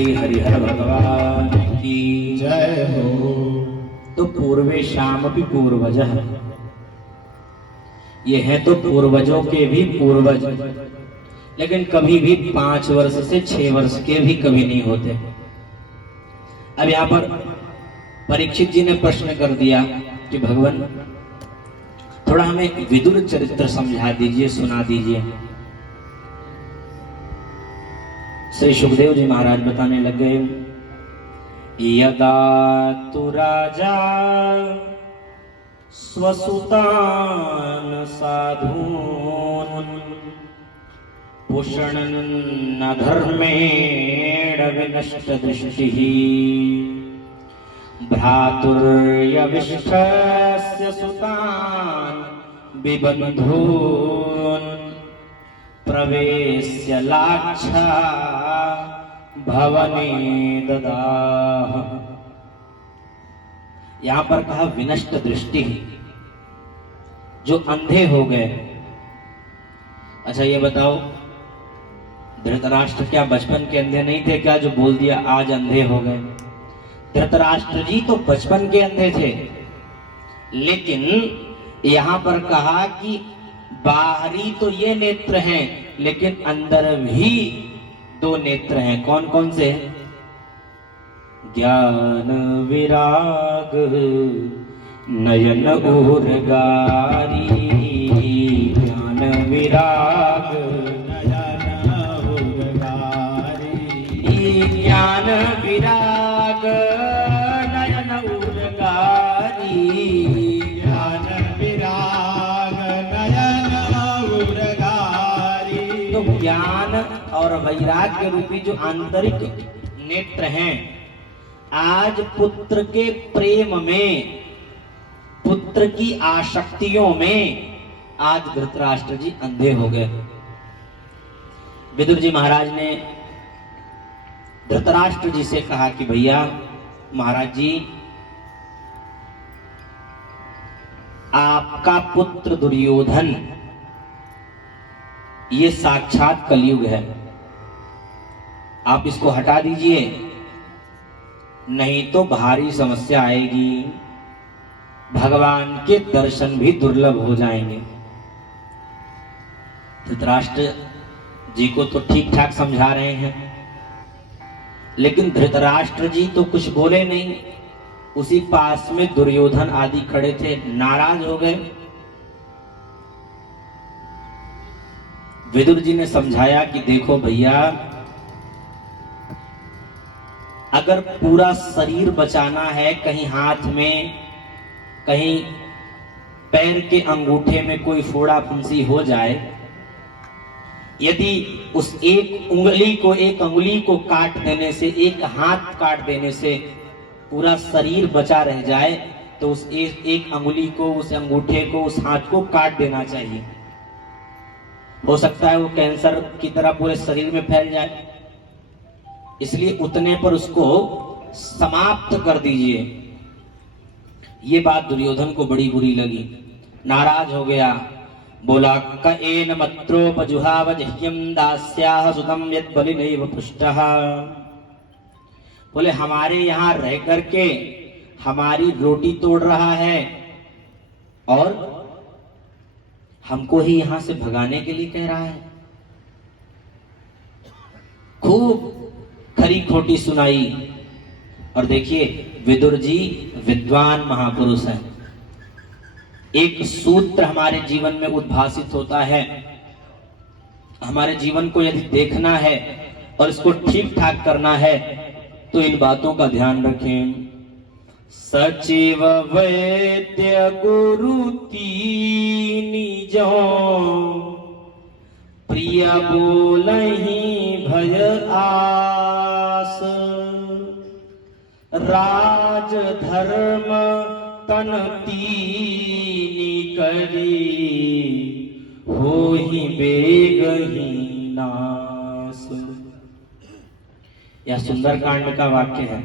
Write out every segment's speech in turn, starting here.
श्री हरिहर भगवान की जय हो। तो पूर्वे शाम भी पूर्वजः, ये है तो पूर्वजों के भी पूर्वज, लेकिन कभी भी 5 वर्ष से 6 वर्ष के भी कभी नहीं होते। अब यहाँ पर परीक्षित जी ने प्रश्न कर दिया कि भगवान थोड़ा हमें विदुर चरित्र समझा दीजिए, सुना दीजिए। श्री सुखदेव जी महाराज बताने लग गए, यदा तु राजा स्वसुतान साधून पुषणन् न धर्मेण विनष्ट दृष्टिः भ्रातुर्यविष्ठस्य सुतान् बिबन्धून् प्रवेश्य लाक्षा भवने ददाह। यहां पर कहा विनष्ट दृष्टि, जो अंधे हो गए। अच्छा ये बताओ, धृतराष्ट्र क्या बचपन के अंधे नहीं थे क्या, जो बोल दिया आज अंधे हो गए? धृतराष्ट्र जी तो बचपन के अंधे थे, लेकिन यहां पर कहा कि बाहरी तो ये नेत्र हैं, लेकिन अंदर भी 2 नेत्र हैं। कौन कौन से? ज्ञान विराग नयन उर्गारी, ज्ञान विराग नयन उर्गारी, ज्ञान विराग नयन उर्गारी, ज्ञान विराग नयन उर्गारी। तो ज्ञान और वैराग्य रूपी जो आंतरिक नेत्र हैं, आज पुत्र के प्रेम में, पुत्र की आसक्तियों में आज धृतराष्ट्र जी अंधे हो गए। विदुर जी महाराज ने धृतराष्ट्र जी से कहा कि भैया महाराज जी, आपका पुत्र दुर्योधन ये साक्षात कलयुग है, आप इसको हटा दीजिए, नहीं तो भारी समस्या आएगी, भगवान के दर्शन भी दुर्लभ हो जाएंगे। धृतराष्ट्र जी को तो ठीक ठाक समझा रहे हैं, लेकिन धृतराष्ट्र जी तो कुछ बोले नहीं। उसी पास में दुर्योधन आदि खड़े थे, नाराज हो गए। विदुर जी ने समझाया कि देखो भैया, अगर पूरा शरीर बचाना है, कहीं हाथ में, कहीं पैर के अंगूठे में कोई फोड़ा फुंसी हो जाए, यदि उस एक अंगुली को काट देने से, एक हाथ काट देने से पूरा शरीर बचा रह जाए, तो उस एक अंगुली को, उस अंगूठे को, उस हाथ को काट देना चाहिए। हो सकता है वो कैंसर की तरह पूरे शरीर में फैल जाए, इसलिए उतने पर उसको समाप्त कर दीजिए। ये बात दुर्योधन को बड़ी बुरी लगी, नाराज हो गया। बोला क एन मत्रोपजुहाव जह्यं दास्याः सुतं यत् बलिनैव पृष्टः। बोले हमारे यहाँ रह करके हमारी रोटी तोड़ रहा है और हमको ही यहां से भगाने के लिए कह रहा है। खूब खरी खोटी सुनाई। और देखिए विदुर जी विद्वान महापुरुष हैं। एक सूत्र हमारे जीवन में उद्भासित होता है, हमारे जीवन को यदि देखना है और इसको ठीक ठाक करना है तो इन बातों का ध्यान रखें। सचिव वैद्य गुरु तीनी जो प्रिय बोलहि भय आस। राज धर्म तन तीनी करी होहि बेगहि नास। यह सुंदरकांड का वाक्य है।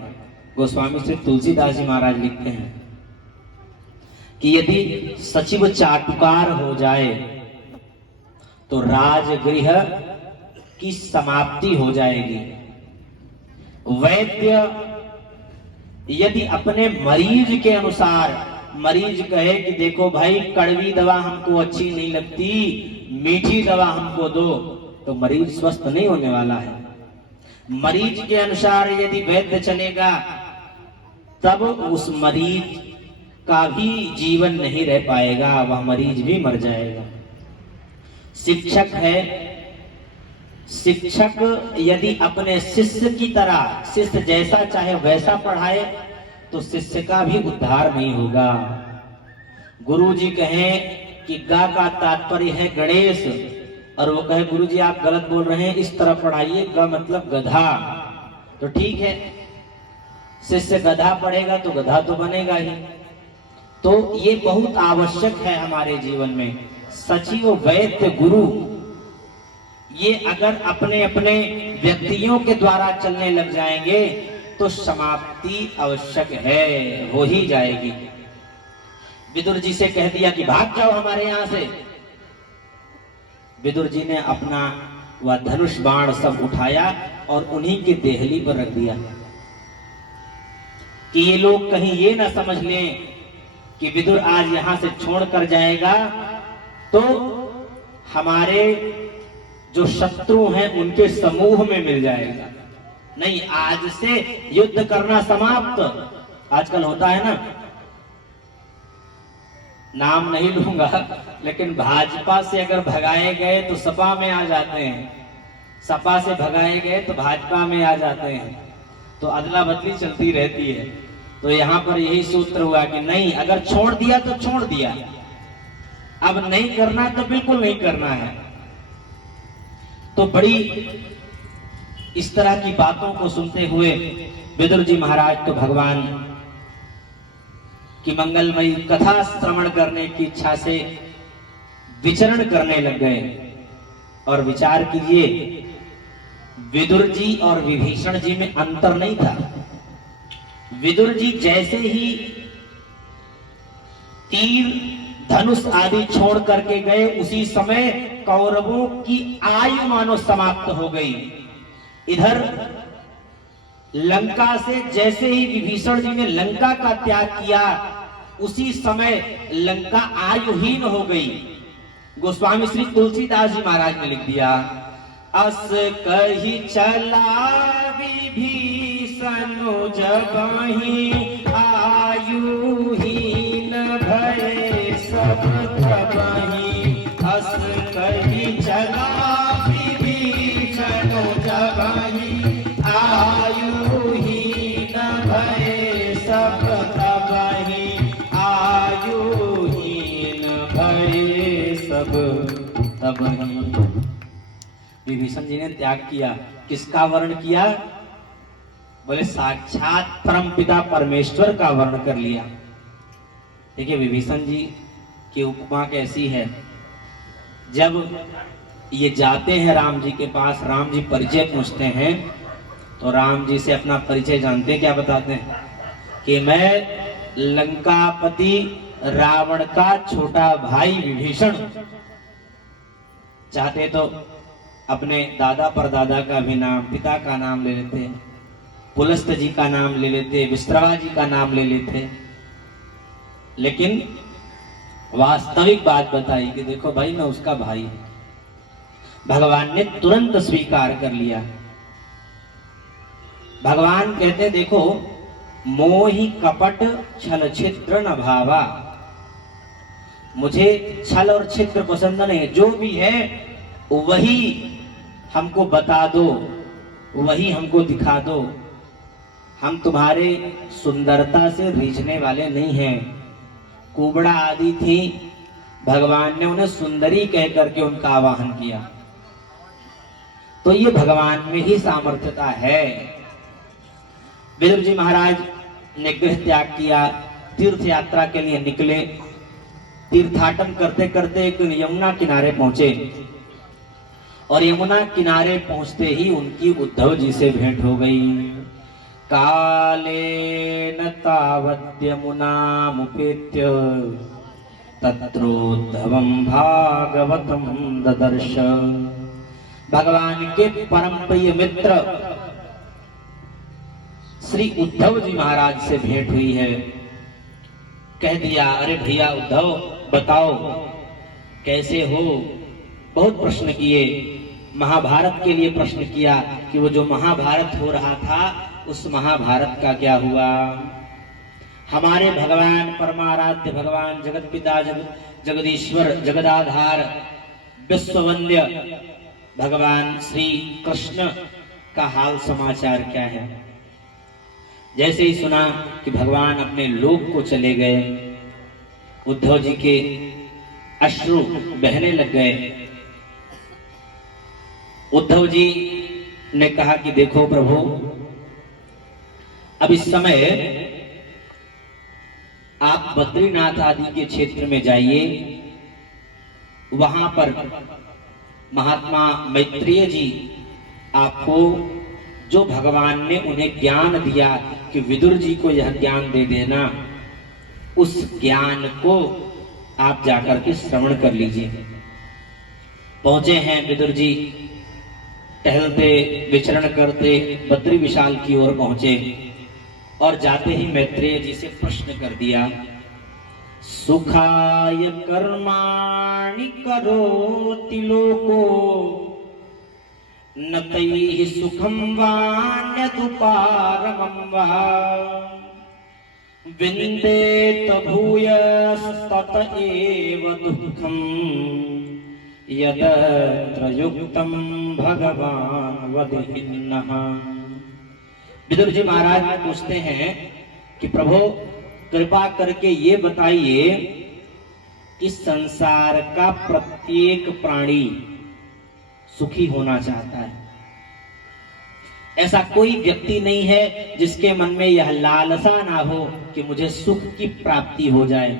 गोस्वामी श्री तुलसीदास जी महाराज लिखते हैं कि यदि सचिव चाटुकार हो जाए तो राजगृह की समाप्ति हो जाएगी। वैद्य यदि अपने मरीज के अनुसार, मरीज कहे कि देखो भाई कड़वी दवा हमको अच्छी नहीं लगती, मीठी दवा हमको दो, तो मरीज स्वस्थ नहीं होने वाला है। मरीज के अनुसार यदि वैद्य चलेगा तब उस मरीज का भी जीवन नहीं रह पाएगा, वह मरीज भी मर जाएगा। शिक्षक है, शिक्षक यदि अपने शिष्य की तरह, शिष्य जैसा चाहे वैसा पढ़ाए तो शिष्य का भी उद्धार नहीं होगा। गुरुजी कहें कि गा का तात्पर्य है गणेश, और वो कहे गुरुजी आप गलत बोल रहे हैं, इस तरह पढ़ाइए, ग मतलब गधा, तो ठीक है, शिष्य गधा पढ़ेगा तो गधा तो बनेगा ही। तो ये बहुत आवश्यक है हमारे जीवन में। सचिव वैद्य गुरु ये अगर अपने अपने व्यक्तियों के द्वारा चलने लग जाएंगे तो समाप्ति आवश्यक है, हो ही जाएगी। विदुर जी से कह दिया कि भाग जाओ हमारे यहां से। विदुर जी ने अपना वह धनुष बाण सब उठाया और उन्हीं के देहली पर रख दिया कि ये लोग कहीं ये ना समझ लें कि विदुर आज यहां से छोड़ कर जाएगा तो हमारे जो शत्रु हैं उनके समूह में मिल जाएगा। नहीं, आज से युद्ध करना समाप्त। आजकल होता है ना, नाम नहीं लूंगा, लेकिन भाजपा से अगर भगाए गए तो सपा में आ जाते हैं, सपा से भगाए गए तो भाजपा में आ जाते हैं, तो अदला बदली चलती रहती है। तो यहाँ पर यही सूत्र हुआ कि नहीं, अगर छोड़ दिया तो छोड़ दिया, अब नहीं करना तो बिल्कुल नहीं करना है। तो बड़ी इस तरह की बातों को सुनते हुए विदुर जी महाराज तो भगवान की मंगलमयी कथा श्रवण करने की इच्छा से विचरण करने लग गए। और विचार कीजिए, विदुर जी और विभीषण जी में अंतर नहीं था। विदुर जी जैसे ही तीर धनुष आदि छोड़ करके गए उसी समय कौरवों की आयु मानो समाप्त हो गई। इधर लंका से जैसे ही विभीषण जी ने लंका का त्याग किया उसी समय लंका आयुहीन हो गई। गोस्वामी श्री तुलसीदास जी महाराज ने लिख दिया, अस कही चला विभीषण जबहि आयुहीन भय सब तबहि। अस कही चला विभीषण जबहि आयुहीन भय सब तबहि। आयुहीन भय सब तबहि। विभीषण जी ने त्याग किया, किसका वर्ण किया? बोले साक्षात परम पिता परमेश्वर का वर्ण कर लिया। देखिए विभीषण जी की उपमा कैसी है। जब ये जाते हैं राम जी के पास, राम जी परिचय पूछते हैं तो राम जी से अपना परिचय जानते हैं, क्या बताते हैं कि मैं लंकापति रावण का छोटा भाई विभीषण। चाहते तो अपने दादा परदादा का भी नाम, पिता का नाम ले लेते, पुलस्त जी का नाम ले लेते, विश्रवा जी का नाम ले लेते, लेकिन वास्तविक बात बताई कि देखो भाई मैं उसका भाई हूं। भगवान ने तुरंत स्वीकार कर लिया। भगवान कहते देखो मोहि कपट छल छिद्र न भावा, मुझे छल और छिद्र पसंद नहीं, जो भी है वही हमको बता दो, वही हमको दिखा दो। हम तुम्हारे सुंदरता से रीझने वाले नहीं हैं। कुबड़ा आदि थी, भगवान ने उन्हें सुंदरी कह करके उनका आवाहन किया। तो ये भगवान में ही सामर्थ्यता है। विदुर जी महाराज ने गृह त्याग किया, तीर्थ यात्रा के लिए निकले। तीर्थाटन करते करते एक यमुना किनारे पहुंचे और यमुना किनारे पहुंचते ही उनकी उद्धव जी से भेंट हो गई। कालेन तावत् यमुनामुपेत्य तत्रोद्धवं भागवतं ददर्श। भगवान के परम प्रिय मित्र श्री उद्धव जी महाराज से भेंट हुई है। कह दिया, अरे भैया उद्धव बताओ कैसे हो। बहुत प्रश्न किए, महाभारत के लिए प्रश्न किया कि वो जो महाभारत हो रहा था उस महाभारत का क्या हुआ। हमारे भगवान परमाराध्य भगवान जगत पिता जगदीश्वर जगदाधार विश्ववंद्य भगवान श्री कृष्ण का हाल समाचार क्या है। जैसे ही सुना कि भगवान अपने लोक को चले गए, उद्धव जी के अश्रु बहने लग गए। उद्धव जी ने कहा कि देखो प्रभु, अब इस समय आप बद्रीनाथ आदि के क्षेत्र में जाइए, वहां पर महात्मा मैत्रेय जी आपको जो भगवान ने उन्हें ज्ञान दिया कि विदुर जी को यह ज्ञान दे देना, उस ज्ञान को आप जाकर के श्रवण कर लीजिए। पहुंचे हैं विदुर जी, टहलते विचरण करते बद्री विशाल की ओर पहुंचे और जाते ही मैत्रेय जी से प्रश्न कर दिया, सुखाय कर्माणि करोति लोको न तैः सुखं वान्यदुपारमं वा विन्देत भूयस्तत एव दुःखं यदत्र युक्तं भगवान् वदिन्नः। विदुर जी महाराज पूछते हैं कि प्रभु कृपा करके ये बताइए कि संसार का प्रत्येक प्राणी सुखी होना चाहता है। ऐसा कोई व्यक्ति नहीं है जिसके मन में यह लालसा ना हो कि मुझे सुख की प्राप्ति हो जाए।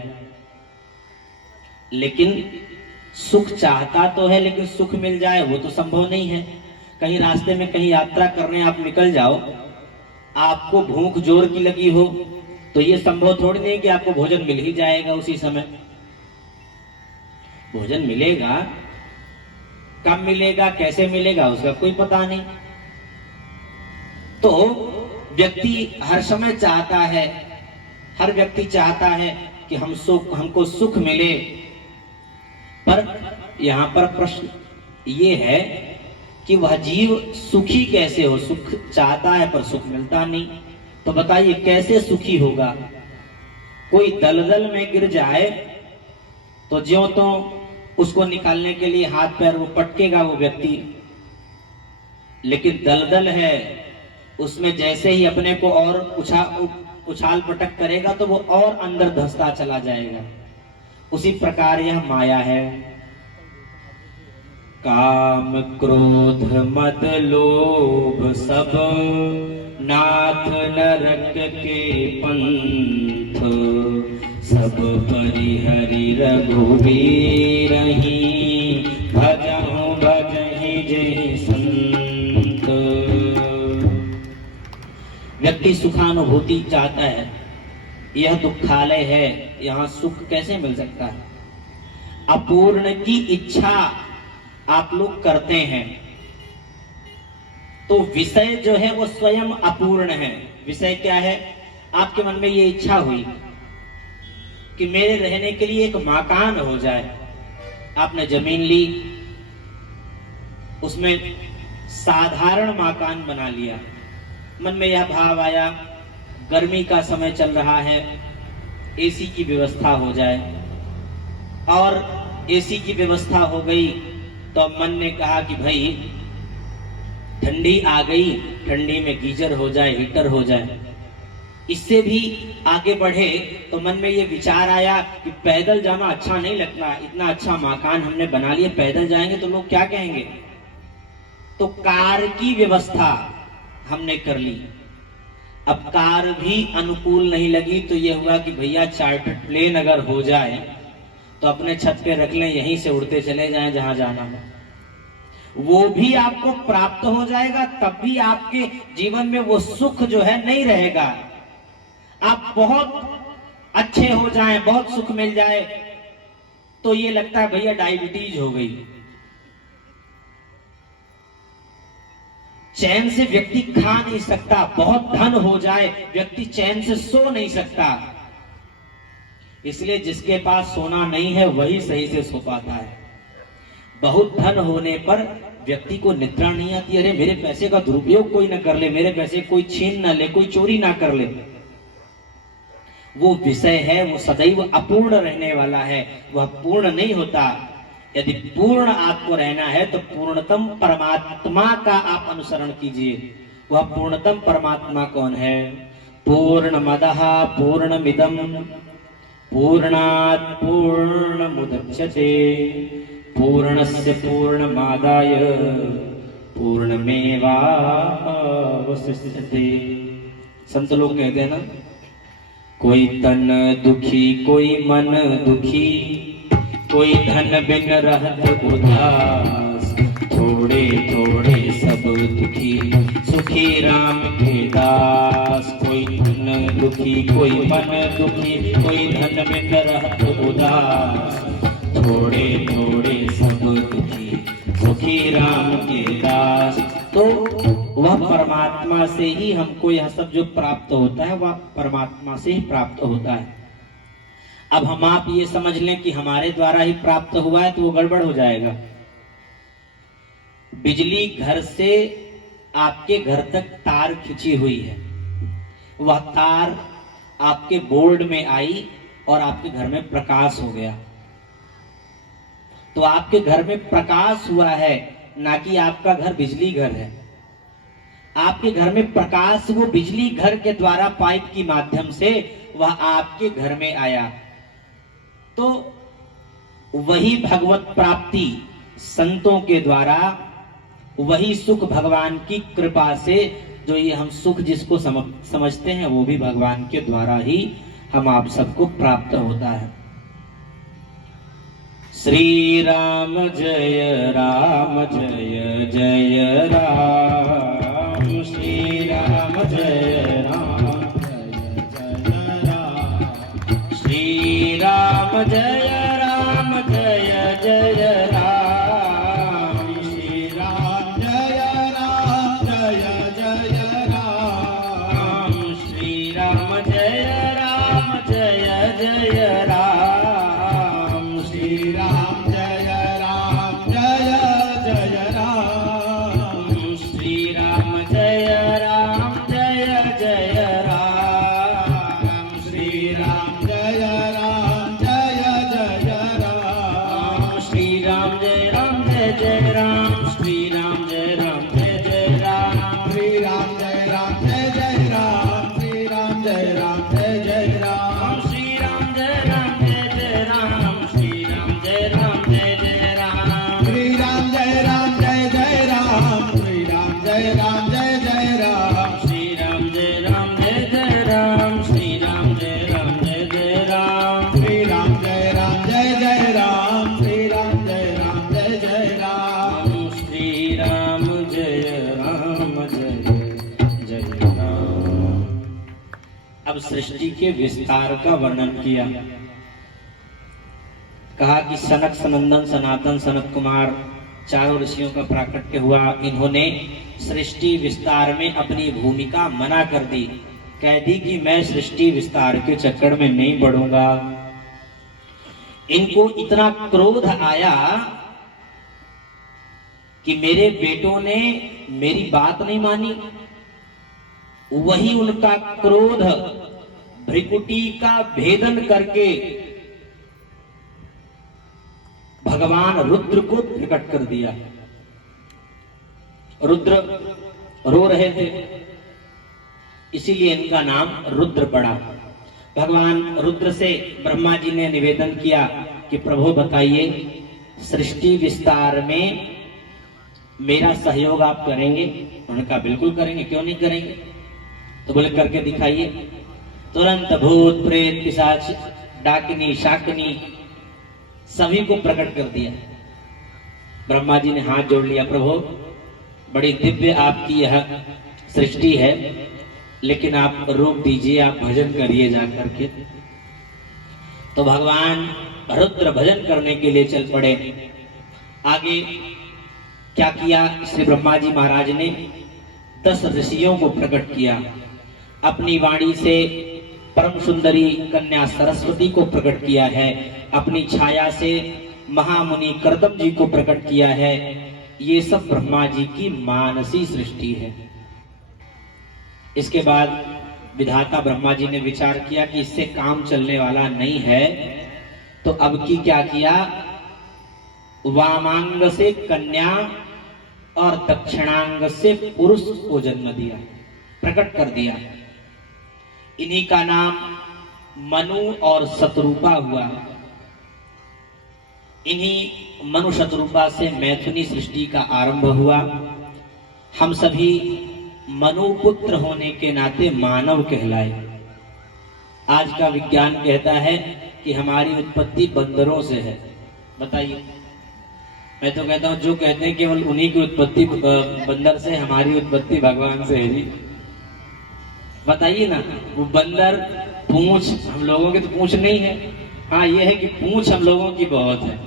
लेकिन सुख चाहता तो है, लेकिन सुख मिल जाए वो तो संभव नहीं है। कहीं रास्ते में कहीं यात्रा करने आप निकल जाओ, आपको भूख जोर की लगी हो तो ये संभव थोड़ी नहीं कि आपको भोजन मिल ही जाएगा उसी समय। भोजन मिलेगा, कब मिलेगा, कैसे मिलेगा, उसका कोई पता नहीं। तो व्यक्ति हर समय चाहता है, हर व्यक्ति चाहता है कि हमको सुख मिले। पर यहां पर प्रश्न ये है कि वह जीव सुखी कैसे हो। सुख चाहता है पर सुख मिलता नहीं, तो बताइए कैसे सुखी होगा। कोई दलदल में गिर जाए तो ज्यों तो उसको निकालने के लिए हाथ पैर वो पटकेगा वो व्यक्ति, लेकिन दलदल है उसमें जैसे ही अपने को और उछाल पटक करेगा तो वो और अंदर धंसता चला जाएगा। उसी प्रकार यह माया है। काम क्रोध मद लोभ सब नाथ नरक के पंथ, सब परिहरि रघुवीर भजहु भजहि जहि संत। व्यक्ति सुखानुभूति चाहता है, यह दुखालय है, यहाँ सुख कैसे मिल सकता है। अपूर्ण की इच्छा आप लोग करते हैं तो विषय जो है वो स्वयं अपूर्ण है। विषय क्या है, आपके मन में ये इच्छा हुई कि मेरे रहने के लिए एक मकान हो जाए। आपने जमीन ली, उसमें साधारण मकान बना लिया। मन में यह भाव आया गर्मी का समय चल रहा है, एसी की व्यवस्था हो जाए। और एसी की व्यवस्था हो गई तो मन ने कहा कि भाई ठंडी आ गई, ठंडी में गीजर हो जाए, हीटर हो जाए। इससे भी आगे बढ़े तो मन में ये विचार आया कि पैदल जाना अच्छा नहीं लगता, इतना अच्छा मकान हमने बना लिया, पैदल जाएंगे तो लोग क्या कहेंगे। तो कार की व्यवस्था हमने कर ली। अब कार भी अनुकूल नहीं लगी तो ये हुआ कि भैया चार्टर्ड प्लेन अगर हो जाए तो अपने छत पे रख लें, यहीं से उड़ते चले जाएं जहां जाना हो। वो भी आपको प्राप्त हो जाएगा, तब भी आपके जीवन में वो सुख जो है नहीं रहेगा। आप बहुत अच्छे हो जाएं, बहुत सुख मिल जाए तो ये लगता है भैया डायबिटीज हो गई। चैन से व्यक्ति खा नहीं सकता, बहुत धन हो जाए व्यक्ति चैन से सो नहीं सकता। इसलिए जिसके पास सोना नहीं है वही सही से सो पाता है। बहुत धन होने पर व्यक्ति को निद्रा नहीं आती, अरे मेरे पैसे का दुरुपयोग कोई ना कर ले, मेरे पैसे कोई छीन ना ले, कोई चोरी ना कर ले। वो विषय है, वो सदैव अपूर्ण रहने वाला है, वह पूर्ण नहीं होता। यदि पूर्ण आपको रहना है तो पूर्णतम परमात्मा का आप अनुसरण कीजिए। वह पूर्णतम परमात्मा कौन है? पूर्णमदः पूर्णमिदं पूर्णात् पूर्णमुदच्यते पूर्णस्य पूर्णमादाय पूर्णमेवावशिष्यते। संत लोग कहते हैं ना, कोई तन दुखी कोई मन दुखी, कोई धन बिन रहत उदास, थोड़े थोड़े सब दुखी सुखी राम के दास। कोई धन दुखी कोई मन दुखी, कोई धन बिन रहत उदास, थोड़े थोड़े सब दुखी सुखी राम के दास। तो वह परमात्मा से ही हमको यह सब जो प्राप्त होता है वह परमात्मा से ही प्राप्त होता है। अब हम आप ये समझ लें कि हमारे द्वारा ही प्राप्त हुआ है तो वो गड़बड़ हो जाएगा। बिजली घर से आपके घर तक तार खिंची हुई है, वह तार आपके बोर्ड में आई और आपके घर में प्रकाश हो गया। तो आपके घर में प्रकाश हुआ है, ना कि आपका घर बिजली घर है। आपके घर में प्रकाश वो बिजली घर के द्वारा पाइप के माध्यम से वह आपके घर में आया। तो वही भगवत प्राप्ति संतों के द्वारा, वही सुख भगवान की कृपा से, जो ये हम सुख जिसको समझते हैं वो भी भगवान के द्वारा ही हम आप सबको प्राप्त होता है। श्री राम जय जय राम, श्री राम जय राम, श्री राम जय राम जय जय राम, श्री राम जय राम जय जय राम, श्री राम जय राम जय जय राम, श्री राम जय राम जय जय राम, श्री राम जय राम जय जय राम, श्री राम जय राम जय जय राम, श्री राम जय राम जय जय राम, श्री राम जय राम जय जय राम, श्री राम जय राम जय जय राम, श्री राम जय राम जय जय राम, श्री राम जय राम जय जय राम, श्री राम जय राम जय जय राम, श्री राम जय राम जय जय राम, श्री राम जय राम जय जय राम, श्री राम जय राम जय जय राम, श्री राम जय राम जय जय राम, श्री राम जय राम जय जय राम, श्री राम जय राम जय जय राम, श्री राम जय राम जय जय राम। अब सृष्टि के विस्तार का वर्णन किया। कहा कि सनक सनंदन सनातन सनत कुमार चारों ऋषियों का प्राकट्य हुआ। इन्होंने सृष्टि विस्तार में अपनी भूमिका मना कर दी, कह दी कि मैं सृष्टि विस्तार के चक्कर में नहीं पड़ूंगा। इनको इतना क्रोध आया कि मेरे बेटों ने मेरी बात नहीं मानी। वही उनका क्रोध भृकुटी का भेदन करके भगवान रुद्र को प्रकट कर दिया। रुद्र रो रहे थे, इसीलिए इनका नाम रुद्र पड़ा। भगवान रुद्र से ब्रह्मा जी ने निवेदन किया कि प्रभु बताइए, सृष्टि विस्तार में मेरा सहयोग आप करेंगे? उन्होंने कहा बिल्कुल करेंगे, क्यों नहीं करेंगे। तो बोले करके दिखाइए। तुरंत भूत प्रेत पिशाच डाकिनी शाकिनी सभी को प्रकट कर दिया। ब्रह्मा जी ने हाथ जोड़ लिया, प्रभु बड़ी दिव्य आपकी यह सृष्टि है, लेकिन आप रोक दीजिए, आप भजन करिए जा करके। तो भगवान रुद्र भजन करने के लिए चल पड़े। आगे क्या किया श्री ब्रह्मा जी महाराज ने, 10 ऋषियों को प्रकट किया, अपनी वाणी से परम सुंदरी कन्या सरस्वती को प्रकट किया है, अपनी छाया से महामुनि कर्दम जी को प्रकट किया है। ये सब ब्रह्मा जी की मानसी सृष्टि है। इसके बाद विधाता ब्रह्मा जी ने विचार किया कि इससे काम चलने वाला नहीं है, तो अब की क्या किया, वामांग से कन्या और दक्षिणांग से पुरुष को जन्म दिया, प्रकट कर दिया। इन्हीं का नाम मनु और शतरूपा हुआ। इन्हीं मनु शतरूपा से मैथुनी सृष्टि का आरंभ हुआ। हम सभी मनु पुत्र होने के नाते मानव कहलाए। आज का विज्ञान कहता है कि हमारी उत्पत्ति बंदरों से है। बताइए, मैं तो कहता हूं जो कहते हैं केवल उन्हीं की उत्पत्ति बंदर से, हमारी उत्पत्ति भगवान से है जी। बताइए ना, वो बंदर पूंछ, हम लोगों की तो पूंछ नहीं है। हाँ, ये है कि पूंछ हम लोगों की बहुत है।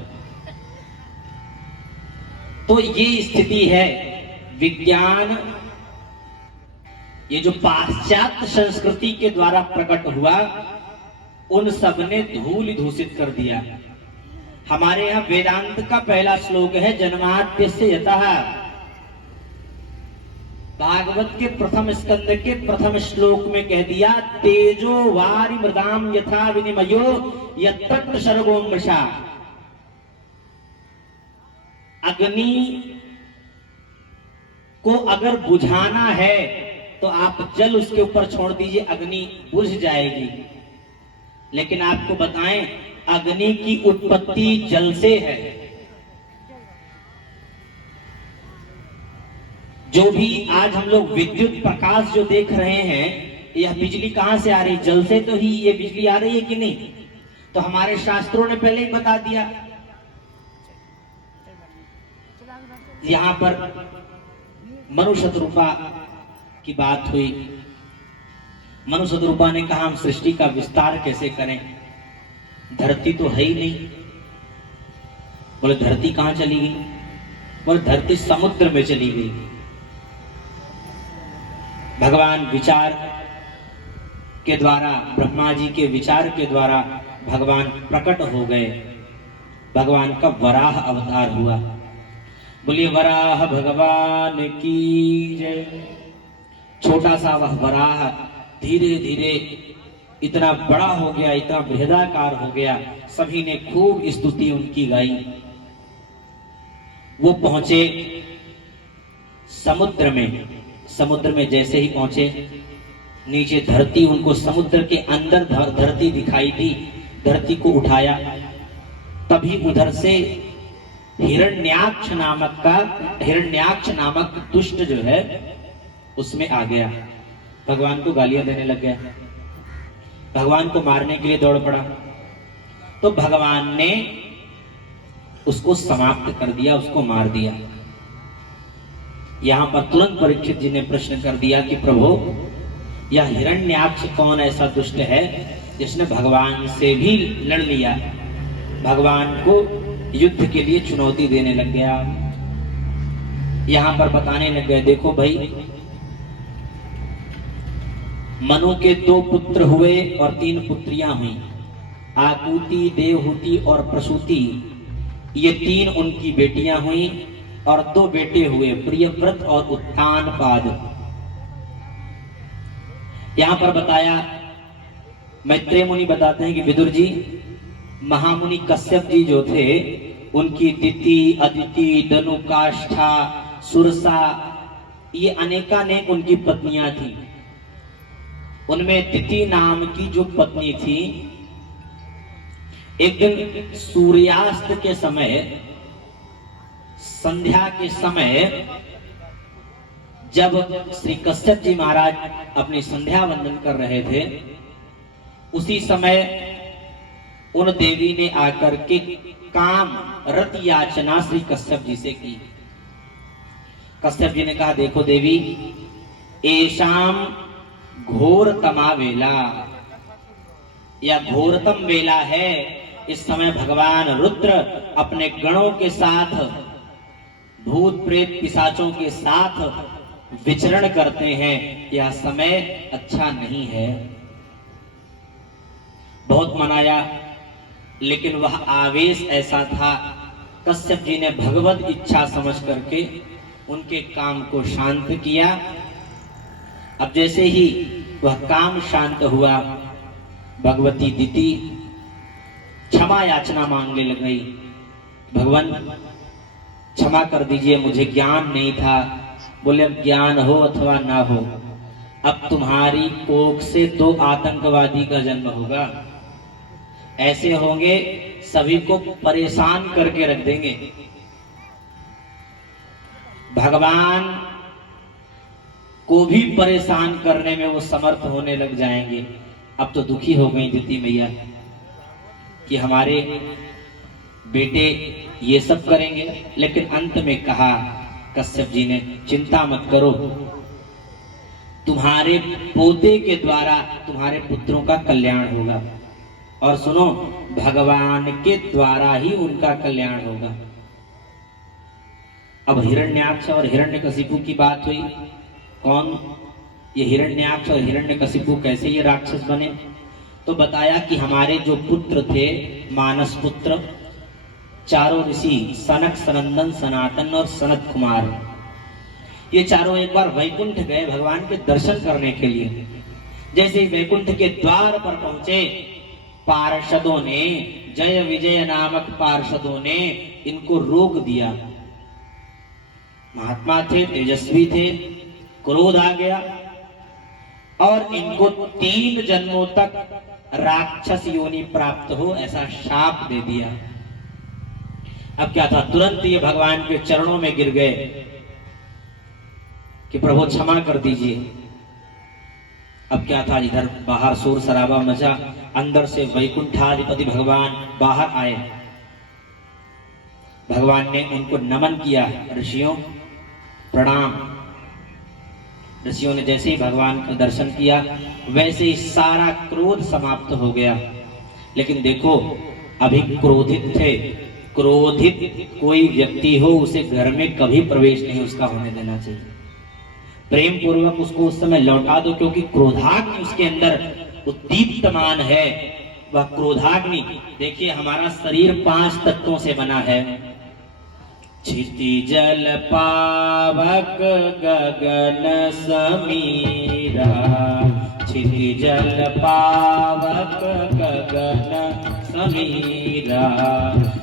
तो ये स्थिति है। विज्ञान, ये जो पाश्चात्य संस्कृति के द्वारा प्रकट हुआ, उन सब ने धूल दूषित कर दिया। हमारे यहाँ वेदांत का पहला श्लोक है, जन्माद्यस्य यतः। भागवत के प्रथम स्कंद के प्रथम श्लोक में कह दिया, तेजो वारि मृदाम यथा विनिमयो यत्तत् सर्गो मृषा। अग्नि को अगर बुझाना है तो आप जल उसके ऊपर छोड़ दीजिए, अग्नि बुझ जाएगी। लेकिन आपको बताएं, अग्नि की उत्पत्ति जल से है। जो भी आज हम लोग विद्युत प्रकाश जो देख रहे हैं, यह बिजली कहां से आ रही? जल से तो ही ये बिजली आ रही है कि नहीं? तो हमारे शास्त्रों ने पहले ही बता दिया। यहां पर मनु शतरूपा की बात हुई। मनु शतरूपा ने कहा, हम सृष्टि का विस्तार कैसे करें? धरती तो है ही नहीं। बोले धरती कहां चली गई? बोले धरती समुद्र में चली गई। भगवान विचार के द्वारा, ब्रह्मा जी के विचार के द्वारा भगवान प्रकट हो गए। भगवान का वराह अवतार हुआ। बोलिए वराह भगवान की जय। छोटा सा वह वराह धीरे धीरे इतना बड़ा हो गया, इतना बृहदाकार हो गया। सभी ने खूब स्तुति उनकी गाई। वो पहुंचे समुद्र में। समुद्र में जैसे ही पहुंचे, नीचे धरती उनको समुद्र के अंदर धरती दिखाई दी। धरती को उठाया, तभी उधर से हिरण्याक्ष नामक दुष्ट जो है उसमें आ गया। भगवान को गालियां देने लग गया, भगवान को मारने के लिए दौड़ पड़ा। तो भगवान ने उसको समाप्त कर दिया, उसको मार दिया। यहां पर तुरंत परीक्षित जी ने प्रश्न कर दिया कि प्रभु, यह हिरण्याक्ष कौन ऐसा दुष्ट है जिसने भगवान से भी लड़ लिया, भगवान को युद्ध के लिए चुनौती देने लग गया। यहां पर बताने लग गए, देखो भाई, मनु के 2 पुत्र हुए और 3 पुत्रियां हुई। आकुति, देवहूति और प्रसूति, ये 3 उनकी बेटियां हुई। और 2 बेटे हुए, प्रियव्रत और उत्तानपाद। यहां पर बताया, मैत्रेय मुनि बताते हैं कि विदुर जी, महामुनि कश्यप जी जो थे, उनकी दिति, अदिति, दनुकाष्ठा, सुरसा, ये अनेकानेक उनकी पत्नियां थी। उनमें दिति नाम की जो पत्नी थी, एक दिन सूर्यास्त के समय, संध्या के समय, जब श्री कश्यप जी महाराज अपनी संध्या वंदन कर रहे थे, उसी समय उन देवी ने आकर के काम रत याचना श्री कश्यप जी से की। कश्यप जी ने कहा, देखो देवी, एशाम घोरतमा वेला, या घोरतम वेला है। इस समय भगवान रुद्र अपने गणों के साथ, भूत प्रेत पिशाचों के साथ विचरण करते हैं, यह समय अच्छा नहीं है। बहुत मनाया, लेकिन वह आवेश ऐसा था, कश्यप जी ने भगवत इच्छा समझ करके उनके काम को शांत किया। अब जैसे ही वह काम शांत हुआ, भगवती दीति क्षमा याचना मांगने लग गई। भगवान क्षमा कर दीजिए, मुझे ज्ञान नहीं था। बोले अब ज्ञान हो अथवा ना हो, अब तुम्हारी कोख से 2 आतंकवादी का जन्म होगा। ऐसे होंगे सभी को परेशान करके रख देंगे। भगवान को भी परेशान करने में वो समर्थ होने लग जाएंगे। अब तो दुखी हो गई दीति मैया कि हमारे बेटे ये सब करेंगे, लेकिन अंत में कहा कश्यप जी ने, चिंता मत करो, तुम्हारे पोते के द्वारा तुम्हारे पुत्रों का कल्याण होगा। और सुनो, भगवान के द्वारा ही उनका कल्याण होगा। अब हिरण्याक्ष और हिरण्यकशिपु की बात हुई। कौन ये हिरण्याक्ष और हिरण्यकशिपु, कैसे ये राक्षस बने? तो बताया कि हमारे जो पुत्र थे, मानस पुत्र, चारों ऋषि सनक, सनंदन, सनातन और सनत कुमार, ये चारों एक बार वैकुंठ गए भगवान के दर्शन करने के लिए। जैसे ही वैकुंठ के द्वार पर पहुंचे, पार्षदों ने, जय विजय नामक पार्षदों ने इनको रोक दिया। महात्मा थे, तेजस्वी थे, क्रोध आ गया और इनको 3 जन्मों तक राक्षस योनि प्राप्त हो ऐसा शाप दे दिया। अब क्या था, तुरंत ये भगवान के चरणों में गिर गए कि प्रभु क्षमा कर दीजिए। अब क्या था, इधर बाहर शोर शराबा मचा, अंदर से वैकुंठाधिपति भगवान बाहर आए। भगवान ने उनको नमन किया, ऋषियों प्रणाम। ऋषियों ने जैसे ही भगवान का दर्शन किया, वैसे ही सारा क्रोध समाप्त हो गया। लेकिन देखो, अभी क्रोधित थे। क्रोधित कोई व्यक्ति हो, उसे घर में कभी प्रवेश नहीं उसका होने देना चाहिए। प्रेम पूर्वक उसको उस समय लौटा दो, क्योंकि क्रोधाग्नि उसके अंदर उद्दीप्तमान है। वह क्रोधाग्नि, देखिए हमारा शरीर 5 तत्वों से बना है। क्षिति जल पावक गगन समीरा, क्षिति जल पावक गगन समीरा,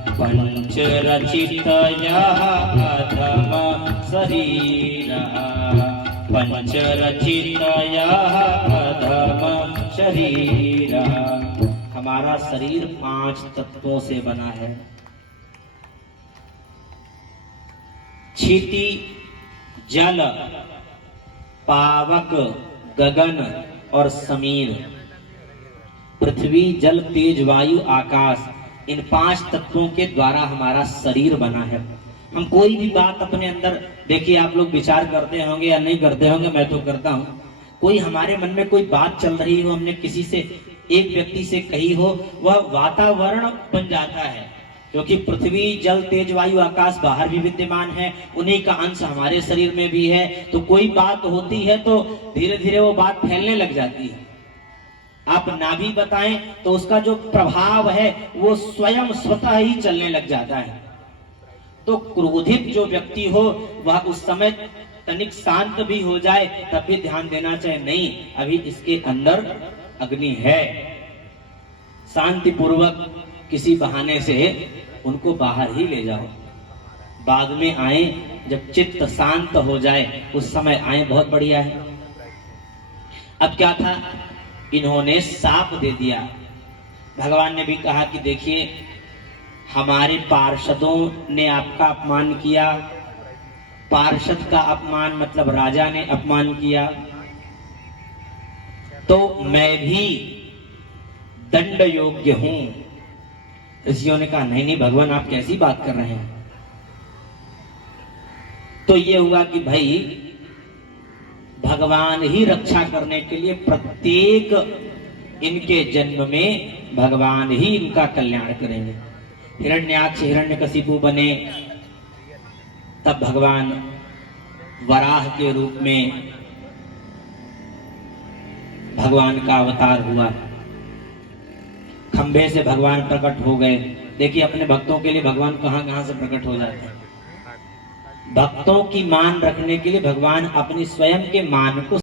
पंच रचित यह अधम शरीरा, पंच रचित यह अधम शरीरा। हमारा शरीर 5 तत्वों से बना है। क्षिति जल, पावक, गगन और समीर। पृथ्वी, जल, तेज, वायु, आकाश, इन 5 तत्वों के द्वारा हमारा शरीर बना है। हम कोई भी बात अपने अंदर, देखिए आप लोग विचार करते होंगे या नहीं करते होंगे, मैं तो करता हूँ। कोई हमारे मन में कोई बात चल रही हो, हमने किसी से, एक व्यक्ति से कही हो, वह वातावरण बन जाता है। क्योंकि पृथ्वी, जल, तेज, वायु, आकाश बाहर भी विद्यमान है, उन्हीं का अंश हमारे शरीर में भी है। तो कोई बात होती है तो धीरे धीरे वो बात फैलने लग जाती है। आप ना भी बताएं तो उसका जो प्रभाव है वो स्वयं स्वतः ही चलने लग जाता है। तो क्रोधित जो व्यक्ति हो, वह उस समय तनिक शांत भी हो जाए तब भी ध्यान देना चाहिए, नहीं अभी इसके अंदर अग्नि है। शांति पूर्वक किसी बहाने से उनको बाहर ही ले जाओ। बाद में आए, जब चित्त शांत हो जाए उस समय आए, बहुत बढ़िया है। अब क्या था, इन्होंने शाप दे दिया। भगवान ने भी कहा कि देखिए हमारे पार्षदों ने आपका अपमान किया। पार्षद का अपमान मतलब राजा ने अपमान किया, तो मैं भी दंड योग्य हूं। ऋषियों ने कहा नहीं नहीं भगवान, आप कैसी बात कर रहे हैं। तो ये हुआ कि भाई भगवान ही रक्षा करने के लिए प्रत्येक इनके जन्म में भगवान ही इनका कल्याण करेंगे। हिरण्याक्ष हिरण्यकशिपु बने, तब भगवान वराह के रूप में भगवान का अवतार हुआ। खंभे से भगवान प्रकट हो गए। देखिए अपने भक्तों के लिए भगवान कहां कहां से प्रकट हो जाते हैं। भक्तों की मान रखने के लिए भगवान अपनी स्वयं के मान को